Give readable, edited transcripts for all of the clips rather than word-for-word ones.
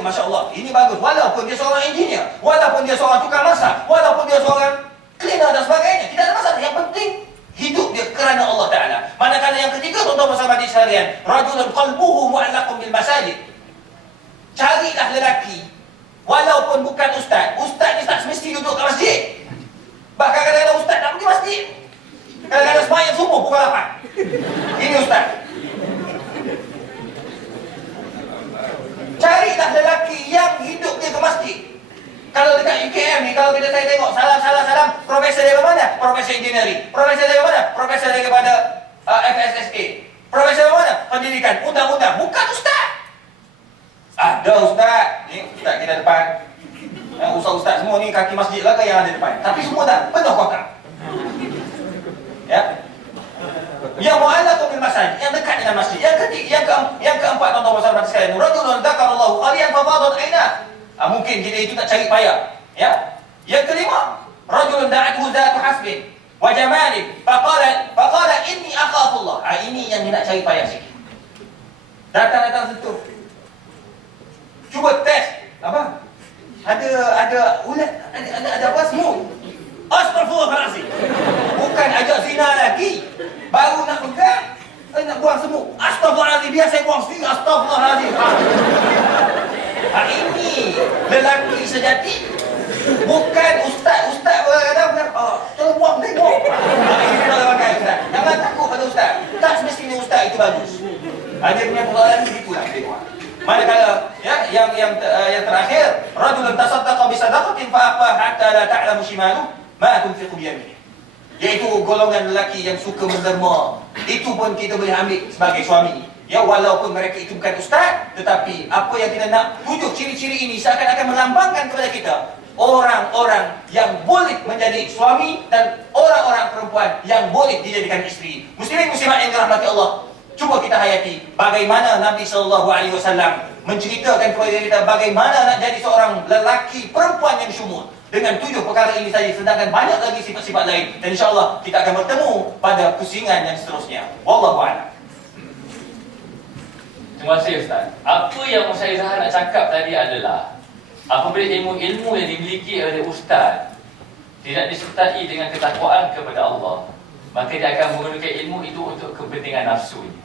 Masya Allah, ini bagus. Walaupun dia seorang engineer, walaupun dia seorang tukang masak, walaupun dia seorang cleaner dan sebagainya, tidak ada masalah. Yang penting hidup dia kerana Allah Ta'ala. Manakala yang ketiga, tuan-tuan sahabat sekalian, rajulun qalbuhu mu'allaqun bil masajid. Carilah lelaki, walaupun bukan ustaz. Ustaz ni tak semesti duduk kat masjid. Bahkan kadang-kadang ustaz tak pergi masjid. Kadang-kadang sembahyang subuh pukul 8. Ini ustaz. Carilah lelaki yang hidup dia ke masjid. Kalau dekat UKM ni, kalau saya tengok salam, profesor dari mana? Profesor engineering. Profesor dari mana? Profesor daripada FSSA. Profesor dari mana? Pendidikan, undang-undang. Bukan ustaz. Ada ustaz. Ni ustaz kita depan. Ustaz-ustaz semua ni kaki masjid lah ke yang ada depan. Tapi semua dah penuh kotak. Ya. Yang mu'allaqun bil masajid, yang dekat dengan masjid. Yang keempat, tuan-tuan sahabat sekalian, rajulun dzakarallahu khalian fafadat ainah. Mungkin kita itu tak cari payah. Ya. Yang kelima, rajulun da'athu dzatu hasbin wa jamalin faqala inni akhafullah. Ini yang dia nak cari payah sikit. Datang sentuh. Cuba test apa? Ada ulat, ada apa semua? Astaghfirullahalazim. Bukan ajak zina lagi. Baru nak pegang, nak buang semua. Astaghfirullahalazim, biar saya buang sendiri. Astaghfirullahalazim. Ini lelaki sejati. Bukan ustaz kadang-kadang tolong buang tengok. Ini dah pakai ustaz. Jangan takut pada ustaz. Tak semestinya ustaz itu bagus. Ada punya persoalan begitulah tengok. Manakala yang terakhir, rajulun tasaddaqa bi sadaqatin fa aqwa hatta la ta'lamu shimaluhu ma tunfiqu bi yaminih. Iaitu golongan lelaki yang suka menderma. Itu pun kita boleh ambil sebagai suami. Ya, walaupun mereka itu bukan ustaz, tetapi apa yang kita nak tujuh ciri-ciri ini seakan-akan melambangkan kepada kita orang-orang yang boleh menjadi suami dan orang-orang perempuan yang boleh dijadikan isteri. Muslimin muslimat yang dirahmati Allah, cuba kita hayati bagaimana Nabi SAW menceritakan kepada kita bagaimana nak jadi seorang lelaki perempuan yang syumul. Dengan 7 perkara ini saja, sedangkan banyak lagi sifat-sifat lain. Dan insyaAllah kita akan bertemu pada pusingan yang seterusnya. Wallahu a'lam. Terima kasih Ustaz. Apa yang Ustaz Izhar nak cakap tadi adalah apabila ilmu-ilmu yang dimiliki oleh Ustaz tidak disertai dengan ketakwaan kepada Allah, maka dia akan menggunakan ilmu itu untuk kepentingan nafsunya.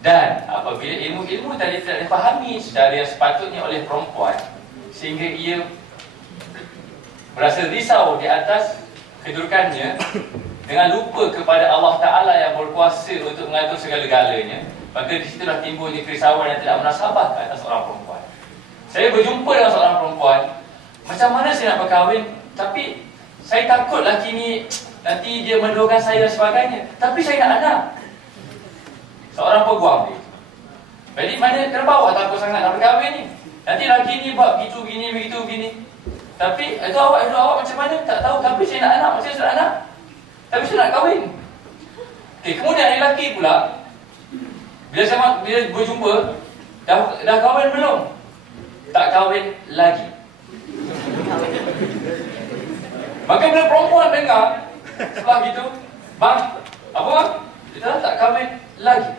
Dan apabila ilmu-ilmu tadi tidak difahami secara yang sepatutnya oleh perempuan, sehingga ia berasa risau di atas kedudukannya dengan lupa kepada Allah Ta'ala yang berkuasa untuk mengatur segala-galanya, maka di situlah timbulnya kerisauan yang tidak munasabah ke atas seorang perempuan. Saya berjumpa dengan seorang perempuan, macam mana saya nak berkahwin, tapi saya takut laki ni nanti dia mendoakan saya dan sebagainya, tapi saya nak anak. Seorang peguam dia. Jadi mana kenapa awak takut sangat nak berkahwin ni? Nanti laki ni buat begitu begini. Tapi itu awak macam mana? Tak tahu, tapi saya nak anak, macam saya nak anak. Tapi saya nak kahwin. Okay, kemudian yang lelaki pula, bila berjumpa, dah kahwin belum? Tak kahwin lagi. Maka bila perempuan dengar setelah gitu, bang, apa bang? Kita tak kahwin lagi.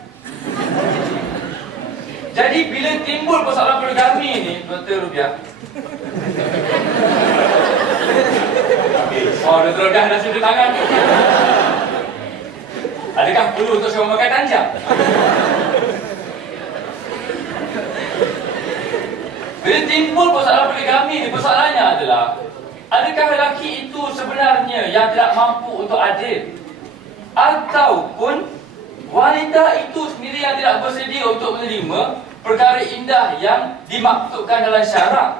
Jadi bila timbul persoalan poligami ni, Dr. Rubiah, Dr. Rubiah dah sudut tangan. Adakah perlu untuk saya memakai tanjam? Bila timbul persoalan poligami ni, persoalannya adalah adakah lelaki itu sebenarnya yang tidak mampu untuk adil, ataupun wanita itu sendiri yang tidak bersedia untuk menerima perkara indah yang dimaktubkan dalam syarak,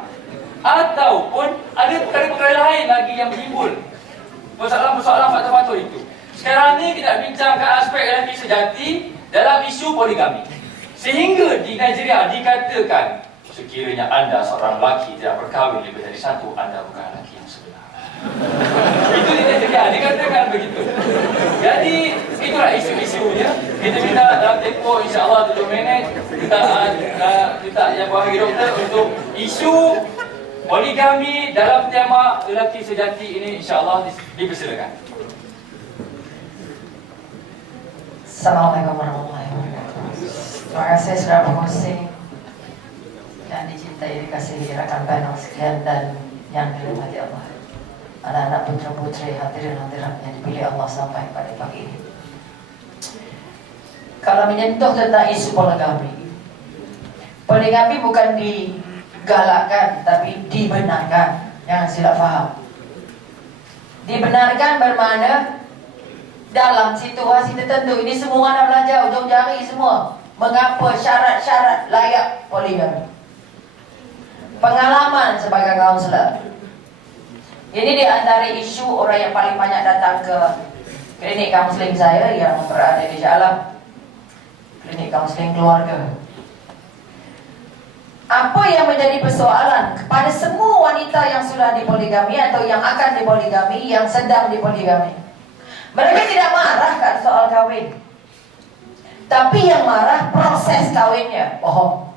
ataupun ada perkara-perkara lain lagi yang timbul persoalan-persoalan faktor-faktor itu. Sekarang ni kita bincangkan aspek lelaki sejati dalam isu poligami. Sehingga di Nigeria dikatakan, sekiranya anda seorang lelaki tidak berkahwin lebih dari satu, anda bukan lelaki yang sebenar. Itu di Nigeria dikatakan begitu. Jadi itulah isu-isunya. Kita minta dalam tempoh insya-Allah 7 minit kita yang bagi doktor untuk isu poligami dalam tema lelaki sejati ini, insya-Allah dipersilakan. Assalamualaikum warahmatullahi wabarakatuh. Terima kasih sudah berkongsi dan yang dicintai, dikasihi rakan panel sekalian dan yang dirahmati Allah, anak-anak putra-putri hadirin hadirat yang dipilih Allah sampai pada pagi ini. Kalau menyentuh tentang isu poligami bukan digalakkan tapi dibenarkan. Jangan silap faham. Dibenarkan bermakna dalam situasi tertentu. Ini semua nak belajar ujung jari semua. Mengapa syarat-syarat layak poligami? Pengalaman sebagai kaunselor. Ini di antara isu orang yang paling banyak datang ke klinik kaunseling saya yang berada di Shah Alam, klinik kaunseling keluarga. Apa yang menjadi persoalan kepada semua wanita yang sudah dipoligami atau yang akan dipoligami, yang sedang dipoligami? Mereka tidak marah kan soal kawin, tapi yang marah proses kawinnya bohong.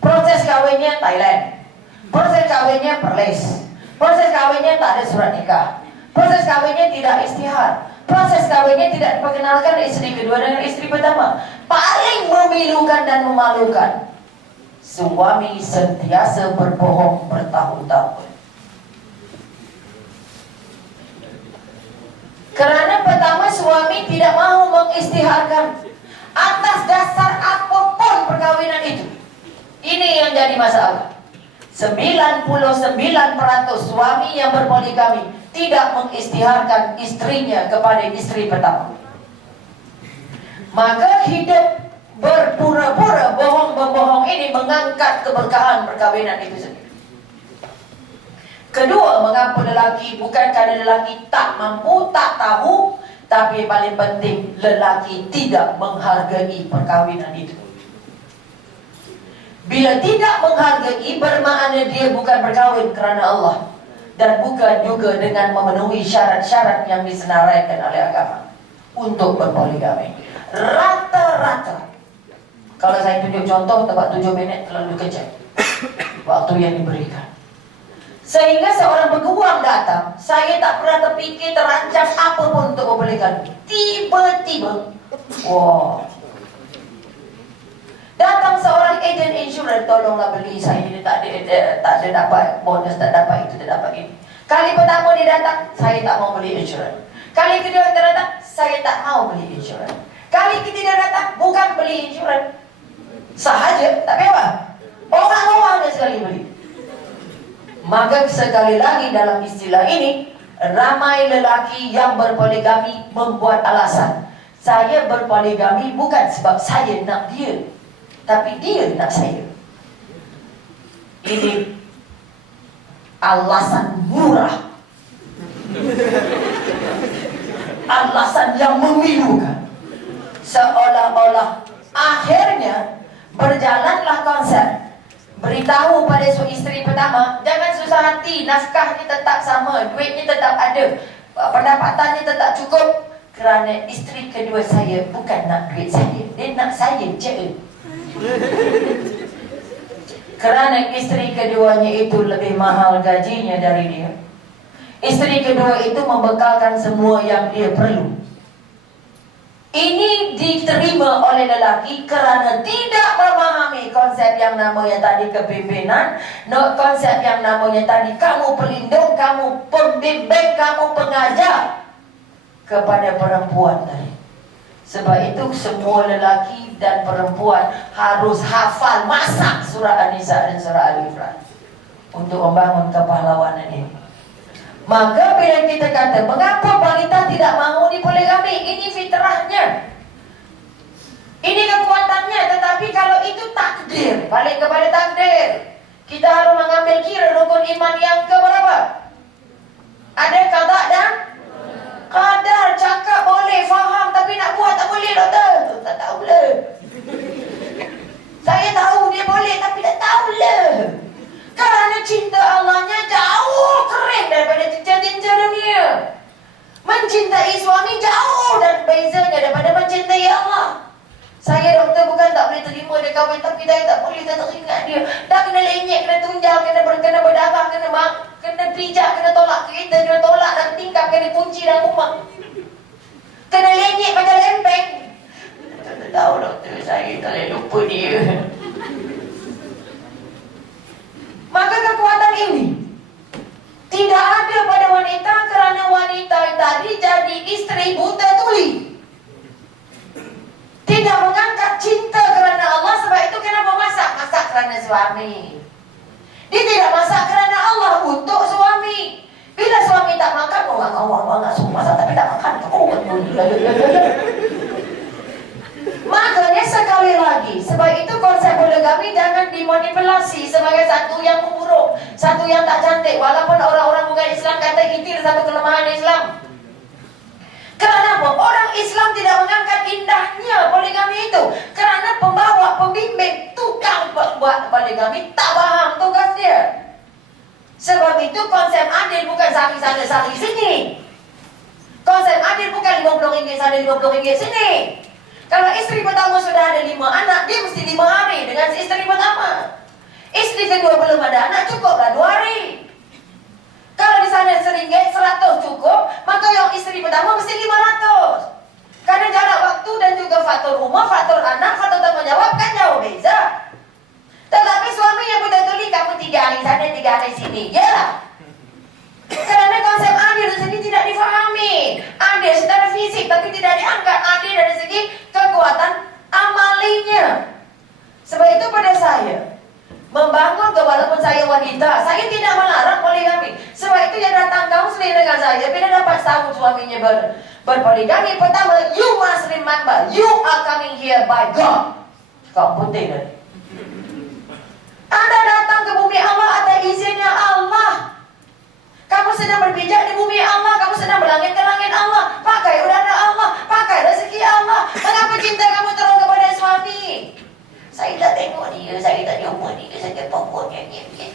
Proses kawinnya Thailand, proses kawinnya Perlis, proses kawinnya tak ada surat nikah, proses kawinnya tidak istihar, proses kawinnya tidak diperkenalkan istri kedua dengan istri pertama. Paling memilukan dan memalukan, suami sentiasa berbohong bertahun-tahun. Karena pertama, suami tidak mahu mengistiharkan atas dasar apapun perkawinan itu. Ini yang jadi masalah. 99% suami yang berpoligami tidak mengistiharkan istrinya kepada istri pertama. Maka hidup berpura-pura bohong-bohong ini mengangkat keberkahan perkawinan itu sendiri. Kedua, mengapa lelaki? Bukan kerana lelaki tak mampu, tak tahu, tapi paling penting, lelaki tidak menghargai perkawinan itu. Bila tidak menghargai, bermakna dia bukan berkahwin kerana Allah, dan bukan juga dengan memenuhi syarat-syarat yang disenaraikan oleh agama untuk berpoligami. Rata-rata, kalau saya tunjuk contoh, tempat 7 minit terlalu kejam waktu yang diberikan. Sehingga seorang peguam datang, saya tak pernah terfikir, terancam apapun untuk berpoligami. Tiba-tiba, wow, datang seorang ejen insurans, tolonglah beli saya ini, tak ada dapat bonus, tak dapat itu, tak dapat ini. Kali pertama dia datang, saya tak mau beli insurans. Kali kedua dia datang, saya tak mau beli insurans. Kali ketiga datang, bukan beli insurans sahaja, tapi apa? Orang-orangnya sekali beli. Maka sekali lagi dalam istilah ini, ramai lelaki yang berpoligami membuat alasan, saya berpoligami bukan sebab saya nak dia, tapi dia nak saya. Ini alasan murah, alasan yang memilukan. Seolah-olah akhirnya berjalanlah konsep. Beritahu pada isteri pertama, jangan susah hati, nafkahnya tetap sama, duitnya tetap ada, pendapatannya tetap cukup. Kerana isteri kedua saya bukan nak duit saya, dia nak saya je. Kerana isteri keduanya itu lebih mahal gajinya dari dia. Isteri kedua itu membekalkan semua yang dia perlu. Ini diterima oleh lelaki kerana tidak memahami konsep yang namanya tadi kepimpinan, konsep yang namanya tadi kamu pelindung, kamu pembimbing, kamu pengajar kepada perempuan tadi. Sebab itu semua lelaki dan perempuan harus hafal masak surah An-Nisa dan surah Al-Imran untuk membangun kepahlawanan ini. Maka bila kita kata, mengapa wanita tidak mahu dipoligami? Ini fitrahnya, ini kekuatannya. Tetapi kalau itu takdir, balik kepada takdir, kita harus mengambil kira rukun iman yang keberapa? Ada qada dan qadar. Cakap boleh, faham, tapi nak buat tak boleh, doktor. Tak tahulah. Saya tahu dia boleh, tapi tak tahulah. Kerana cinta Allahnya jauh kering daripada cinta-cinta dunia. Mencintai suami jauh dan bezanya daripada mencintai Allah. Saya doktor bukan tak boleh terima dia kahwin, tapi saya tak boleh tak teringat dia. Dah kena lenyek, kena tunjang, kena berdarah, kena pijak, kena tolak kereta, kena tolak dan tingkap, kena kunci dalam rumah. Kena lenyek macam lempeng. Tak tahu doktor, saya tak boleh lupa dia. buta tuli. Tidak mengangkat cinta kerana Allah. Sebab itu kenapa masak? Masak kerana suami. Dia tidak masak kerana Allah, untuk suami. Bila suami tak makan, nggak suka masak tapi tak makan. Makanya sekali lagi, sebab itu konsep poligami jangan dimanipulasi sebagai satu yang buruk, satu yang tak cantik. Walaupun orang-orang bukan Islam kata itu satu kelemahan Islam. Kenapa? Orang Islam tidak mengangkat indahnya poligami itu. Kerana pembawa, pembimbing, tukang buat poligami tak faham tugas dia. Sebab itu konsep adil bukan sari sana sari sini. Konsep adil bukan RM50 sana RM50 sini. Kalau isteri pertama sudah ada 5 anak, dia mesti 5 hari dengan isteri pertama. Isteri kedua belum ada anak, cukuplah 2 hari. Kalau di sana RM100 cukup, maka yang isteri pertama mesti 500. Karena jarak waktu dan juga faktor rumah, faktor anak, faktor tanggungjawab kan jauh beza. Tetapi suami yang betul-betul kamu 3 hari sana, 3 hari sini, ya. Karena konsep adil di sini tidak difahami. Adil secara fisik tapi tidak diangkat. Adil dari segi kekuatan amalinya. Sebab itu pada saya membangun, walaupun saya wanita, saya tidak melarang poligami. Sebab itu yang datang kaunseling dengan saya, bila dapat tahu suaminya berpoligami, pertama, you must remember, you are coming here by God. Kau putih kan? Anda datang ke bumi Allah atas izinnya Allah. Kamu sedang berpijak di bumi Allah, kamu sedang berlangit ke langit Allah, pakai udara Allah, pakai rezeki Allah. Mengapa cinta kamu terus kepada suami? Saya tak tengok dia, saya tak jumpa dia, saya pokoknya dia.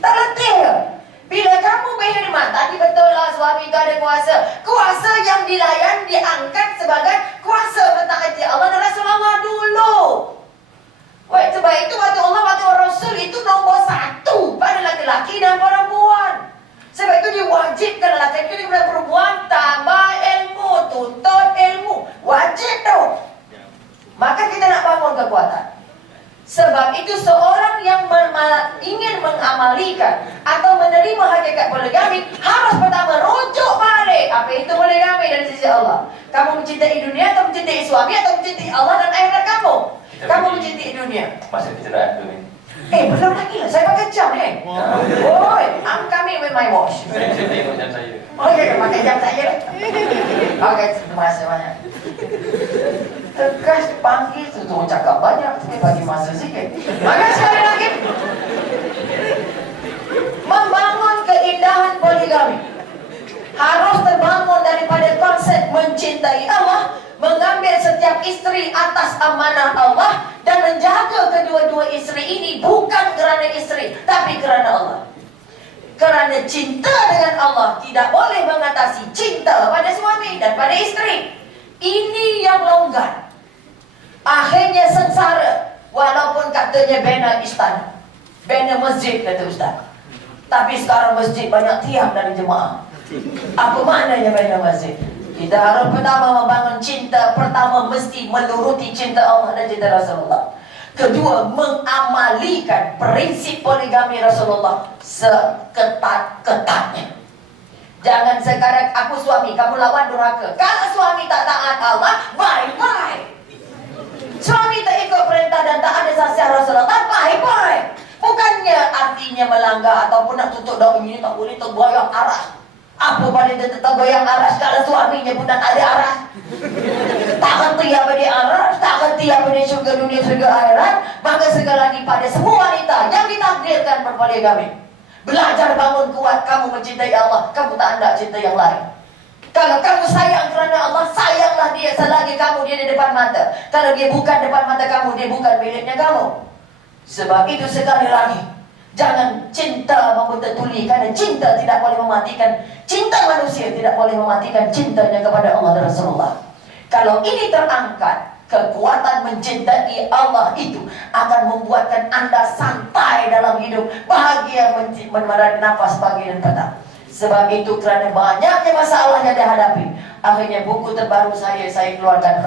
Tak letih. Bila kamu berkhidmat, tadi betul lah suami itu ada kuasa. Kuasa yang dilayan, diangkat sebagai kuasa mentaati Allah dan Rasulullah dulu. Sebab itu waktu Allah, waktu Rasul itu nombor 1 pada laki-laki dan perempuan. Sebab itu diwajibkan laki-laki dan perempuan tambah ilmu, tuntut ilmu. Wajib tu. Maka kita nak bangun kekuatan. Sebab itu seorang yang ingin mengamalikan atau menerima hakikat poligami harus pertama rujuk balik apa itu poligami dari sisi Allah. Kamu mencintai dunia atau mencintai suami atau mencintai Allah dan akhirat kamu? Kamu mencintai dunia. Masa kecerahan tu ni. Belum lagi lah, saya pakai jam Oi, I'm coming with my watch. Saya tengok jam saya. Okey, pakai jam saya. Okey, terima kasih banyak. Tegas panggil tu cakap banyak, tapi bagi masa sikit. Maka sekali lagi membangun keindahan poligami harus terbangun daripada konsep mencintai Allah, mengambil setiap istri atas amanah Allah dan menjaga kedua-dua istri ini bukan kerana istri tapi kerana Allah. Kerana cinta dengan Allah tidak boleh mengatasi cinta pada suami dan pada istri. Ini yang longgar. Akhirnya sengsara. Walaupun katanya bina istana, bina masjid kata Ustaz. Tapi sekarang masjid banyak tiang dari jemaah. Apa maknanya bina masjid? Kita harus pertama membangun cinta. Pertama mesti menuruti cinta Allah dan cinta Rasulullah. Kedua, mengamalikan prinsip poligami Rasulullah seketat-ketatnya. Jangan sekarang aku suami, kamu lawan durhaka. Kalau suami tak taat Allah, bye-bye. Suami tak ikut perintah dan tak ada saksian Rasulullah, bye-bye. Bukannya artinya melanggar ataupun nak tutup daun ini tak boleh tergoyang aras. Apa pada dia tergoyang aras kalau suaminya pun tak ada aras? Tak kerti apa dia aras, tak kerti apa dia syurga dunia, syurga akhirat. Maka sekali lagi pada semua wanita yang ditakdirkan berpoligami, belajar bangun kuat. Kamu mencintai Allah, kamu tak hendak cinta yang lain. Kalau kamu sayang kerana Allah, sayanglah dia selagi kamu dia di depan mata. Kalau dia bukan depan mata kamu, dia bukan miliknya kamu. Sebab itu sekali lagi, jangan cinta membuta tuli. Kerana cinta tidak boleh mematikan. Cinta manusia tidak boleh mematikan cintanya kepada Allah dan Rasulullah. Kalau ini terangkat, kekuatan mencintai Allah itu akan membuatkan anda santai dalam hidup, bahagia menemani nafas pagi dan petang. Sebab itu kerana banyaknya masalah yang dihadapi, akhirnya buku terbaru saya keluarkan